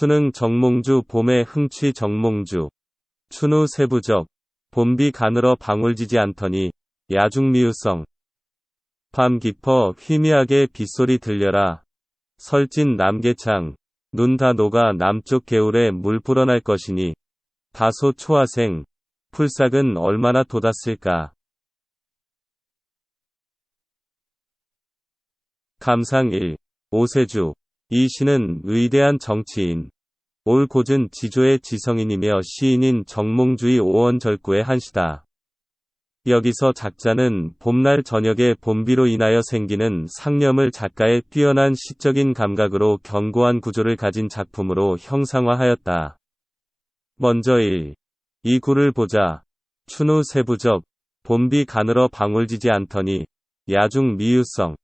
추능 정몽주 봄의 흥취 정몽주. 춘우 세부적. 봄비 가늘어 방울지지 않더니. 야중미유성. 밤 깊어 희미하게 빗소리 들려라. 설진 남계창. 눈 다 녹아 남쪽 개울에 물 불어날 것이니. 다소 초하생. 풀싹은 얼마나 돋았을까. 감상 1. 오세주. 이 시는 위대한 정치인. 올 고전 지조의 지성인이며 시인인 정몽주의 오원절구의 한 시다. 여기서 작자는 봄날 저녁의 봄비로 인하여 생기는 상념을 작가의 뛰어난 시적인 감각으로 견고한 구조를 가진 작품으로 형상화하였다. 먼저 1. 이 구를 보자. 춘우 세부적. 봄비 가늘어 방울지지 않더니. 야중 미유성.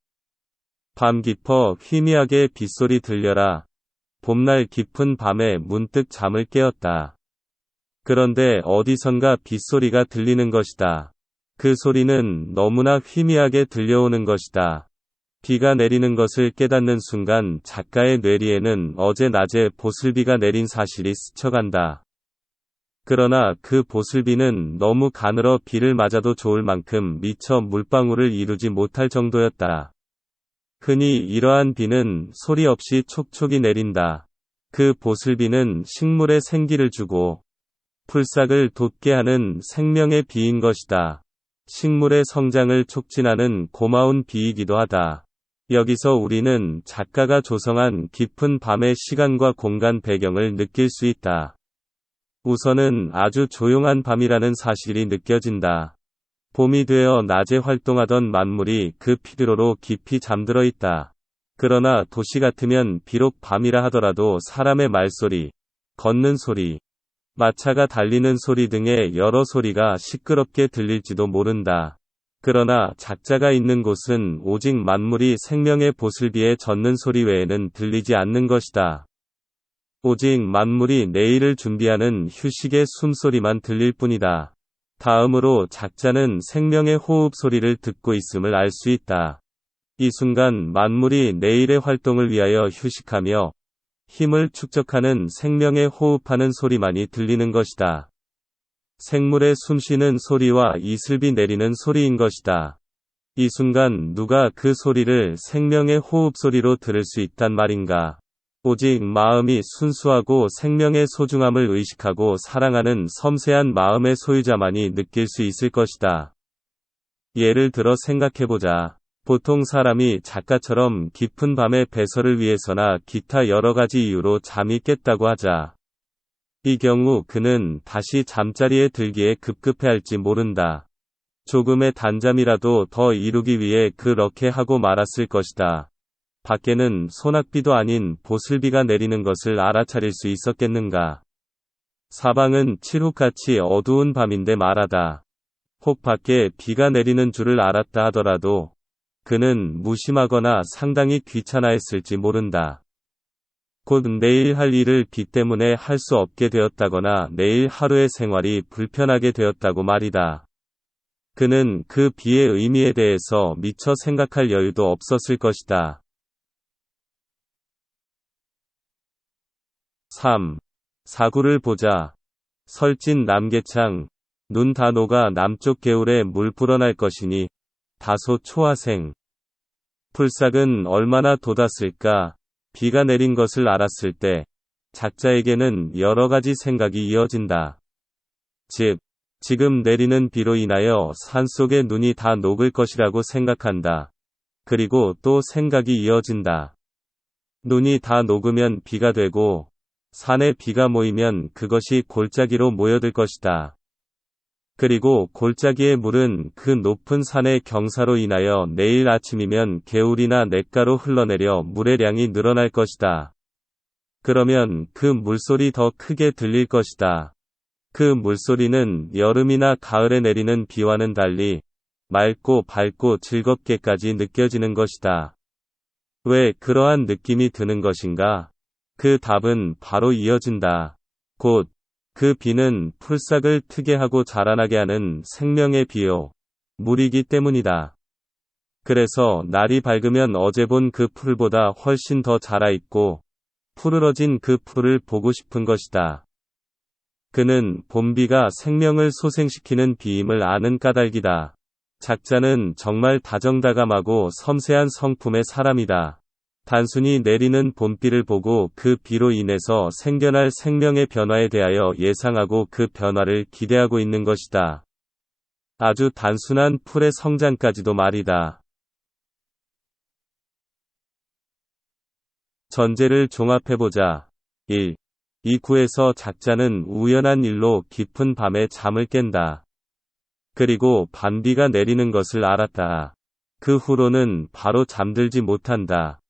밤 깊어 희미하게 빗소리 들려라. 봄날 깊은 밤에 문득 잠을 깨었다. 그런데 어디선가 빗소리가 들리는 것이다. 그 소리는 너무나 희미하게 들려오는 것이다. 비가 내리는 것을 깨닫는 순간 작가의 뇌리에는 어제 낮에 보슬비가 내린 사실이 스쳐간다. 그러나 그 보슬비는 너무 가늘어 비를 맞아도 좋을 만큼 미처 물방울을 이루지 못할 정도였다. 흔히 이러한 비는 소리 없이 촉촉이 내린다. 그 보슬비는 식물에 생기를 주고 풀싹을 돋게 하는 생명의 비인 것이다. 식물의 성장을 촉진하는 고마운 비이기도 하다. 여기서 우리는 작가가 조성한 깊은 밤의 시간과 공간 배경을 느낄 수 있다. 우선은 아주 조용한 밤이라는 사실이 느껴진다. 봄이 되어 낮에 활동하던 만물이 그 피로로 깊이 잠들어 있다. 그러나 도시 같으면 비록 밤이라 하더라도 사람의 말소리, 걷는 소리, 마차가 달리는 소리 등의 여러 소리가 시끄럽게 들릴지도 모른다. 그러나 작자가 있는 곳은 오직 만물이 생명의 보슬비에 젖는 소리 외에는 들리지 않는 것이다. 오직 만물이 내일을 준비하는 휴식의 숨소리만 들릴 뿐이다. 다음으로 작자는 생명의 호흡 소리를 듣고 있음을 알 수 있다. 이 순간 만물이 내일의 활동을 위하여 휴식하며 힘을 축적하는 생명의 호흡하는 소리만이 들리는 것이다. 생물의 숨쉬는 소리와 이슬비 내리는 소리인 것이다. 이 순간 누가 그 소리를 생명의 호흡 소리로 들을 수 있단 말인가? 오직 마음이 순수하고 생명의 소중함을 의식하고 사랑하는 섬세한 마음의 소유자만이 느낄 수 있을 것이다. 예를 들어 생각해보자. 보통 사람이 작가처럼 깊은 밤에 배설을 위해서나 기타 여러 가지 이유로 잠이 깼다고 하자. 이 경우 그는 다시 잠자리에 들기에 급급해할지 모른다. 조금의 단잠이라도 더 이루기 위해 그렇게 하고 말았을 것이다. 밖에는 소낙비도 아닌 보슬비가 내리는 것을 알아차릴 수 있었겠는가. 사방은 칠흑같이 어두운 밤인데 말하다. 혹 밖에 비가 내리는 줄을 알았다 하더라도 그는 무심하거나 상당히 귀찮아했을지 모른다. 곧 내일 할 일을 비 때문에 할 수 없게 되었다거나 내일 하루의 생활이 불편하게 되었다고 말이다. 그는 그 비의 의미에 대해서 미처 생각할 여유도 없었을 것이다. 3. 사구를 보자. 설진 남계창. 눈 다 녹아 남쪽 개울에 물 불어날 것이니. 다소 초하생. 풀싹은 얼마나 돋았을까. 비가 내린 것을 알았을 때 작자에게는 여러 가지 생각이 이어진다. 즉, 지금 내리는 비로 인하여 산속의 눈이 다 녹을 것이라고 생각한다. 그리고 또 생각이 이어진다. 눈이 다 녹으면 비가 되고 산에 비가 모이면 그것이 골짜기로 모여들 것이다. 그리고 골짜기의 물은 그 높은 산의 경사로 인하여 내일 아침이면 개울이나 냇가로 흘러내려 물의 양이 늘어날 것이다. 그러면 그 물소리 더 크게 들릴 것이다. 그 물소리는 여름이나 가을에 내리는 비와는 달리 맑고 밝고 즐겁게까지 느껴지는 것이다. 왜 그러한 느낌이 드는 것인가? 그 답은 바로 이어진다. 곧 그 비는 풀싹을 트게 하고 자라나게 하는 생명의 비요, 물이기 때문이다. 그래서 날이 밝으면 어제 본 그 풀보다 훨씬 더 자라있고 푸르러진 그 풀을 보고 싶은 것이다. 그는 봄비가 생명을 소생시키는 비임을 아는 까닭이다. 작자는 정말 다정다감하고 섬세한 성품의 사람이다. 단순히 내리는 봄비를 보고 그 비로 인해서 생겨날 생명의 변화에 대하여 예상하고 그 변화를 기대하고 있는 것이다. 아주 단순한 풀의 성장까지도 말이다. 전제를 종합해보자. 1. 이 구에서 작자는 우연한 일로 깊은 밤에 잠을 깬다. 그리고 밤비가 내리는 것을 알았다. 그 후로는 바로 잠들지 못한다.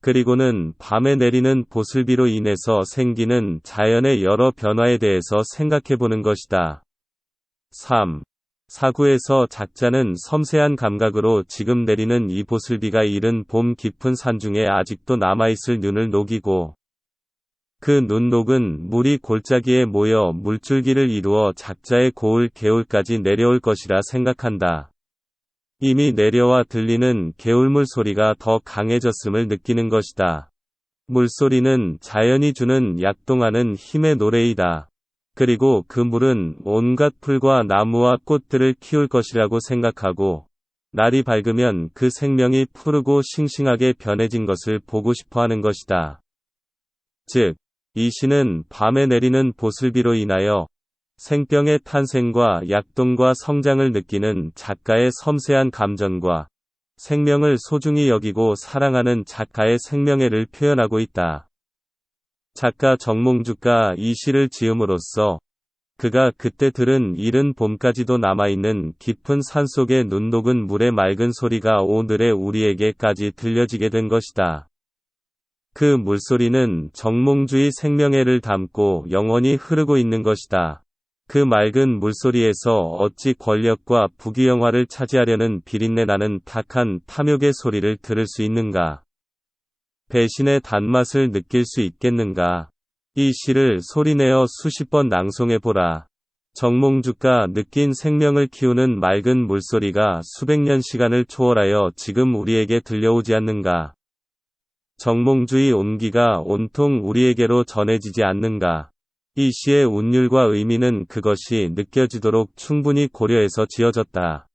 그리고는 밤에 내리는 보슬비로 인해서 생기는 자연의 여러 변화에 대해서 생각해보는 것이다. 3. 사구에서 작자는 섬세한 감각으로 지금 내리는 이 보슬비가 이른 봄 깊은 산중에 아직도 남아있을 눈을 녹이고 그 눈녹은 물이 골짜기에 모여 물줄기를 이루어 작자의 고을 개울까지 내려올 것이라 생각한다. 이미 내려와 들리는 개울물 소리가 더 강해졌음을 느끼는 것이다. 물소리는 자연이 주는 약동하는 힘의 노래이다. 그리고 그 물은 온갖 풀과 나무와 꽃들을 키울 것이라고 생각하고 날이 밝으면 그 생명이 푸르고 싱싱하게 변해진 것을 보고 싶어 하는 것이다. 즉, 이 시는 밤에 내리는 보슬비로 인하여 생병의 탄생과 약동과 성장을 느끼는 작가의 섬세한 감정과 생명을 소중히 여기고 사랑하는 작가의 생명애를 표현하고 있다. 작가 정몽주가 이 시를 지음으로써 그가 그때 들은 이른 봄까지도 남아있는 깊은 산속의 눈녹은 물의 맑은 소리가 오늘의 우리에게까지 들려지게 된 것이다. 그 물소리는 정몽주의 생명애를 담고 영원히 흐르고 있는 것이다. 그 맑은 물소리에서 어찌 권력과 부귀영화를 차지하려는 비린내 나는 탁한 탐욕의 소리를 들을 수 있는가? 배신의 단맛을 느낄 수 있겠는가? 이 시를 소리내어 수십 번 낭송해보라. 정몽주가 느낀 생명을 키우는 맑은 물소리가 수백 년 시간을 초월하여 지금 우리에게 들려오지 않는가? 정몽주의 온기가 온통 우리에게로 전해지지 않는가? 이 시의 운율과 의미는 그것이 느껴지도록 충분히 고려해서 지어졌다.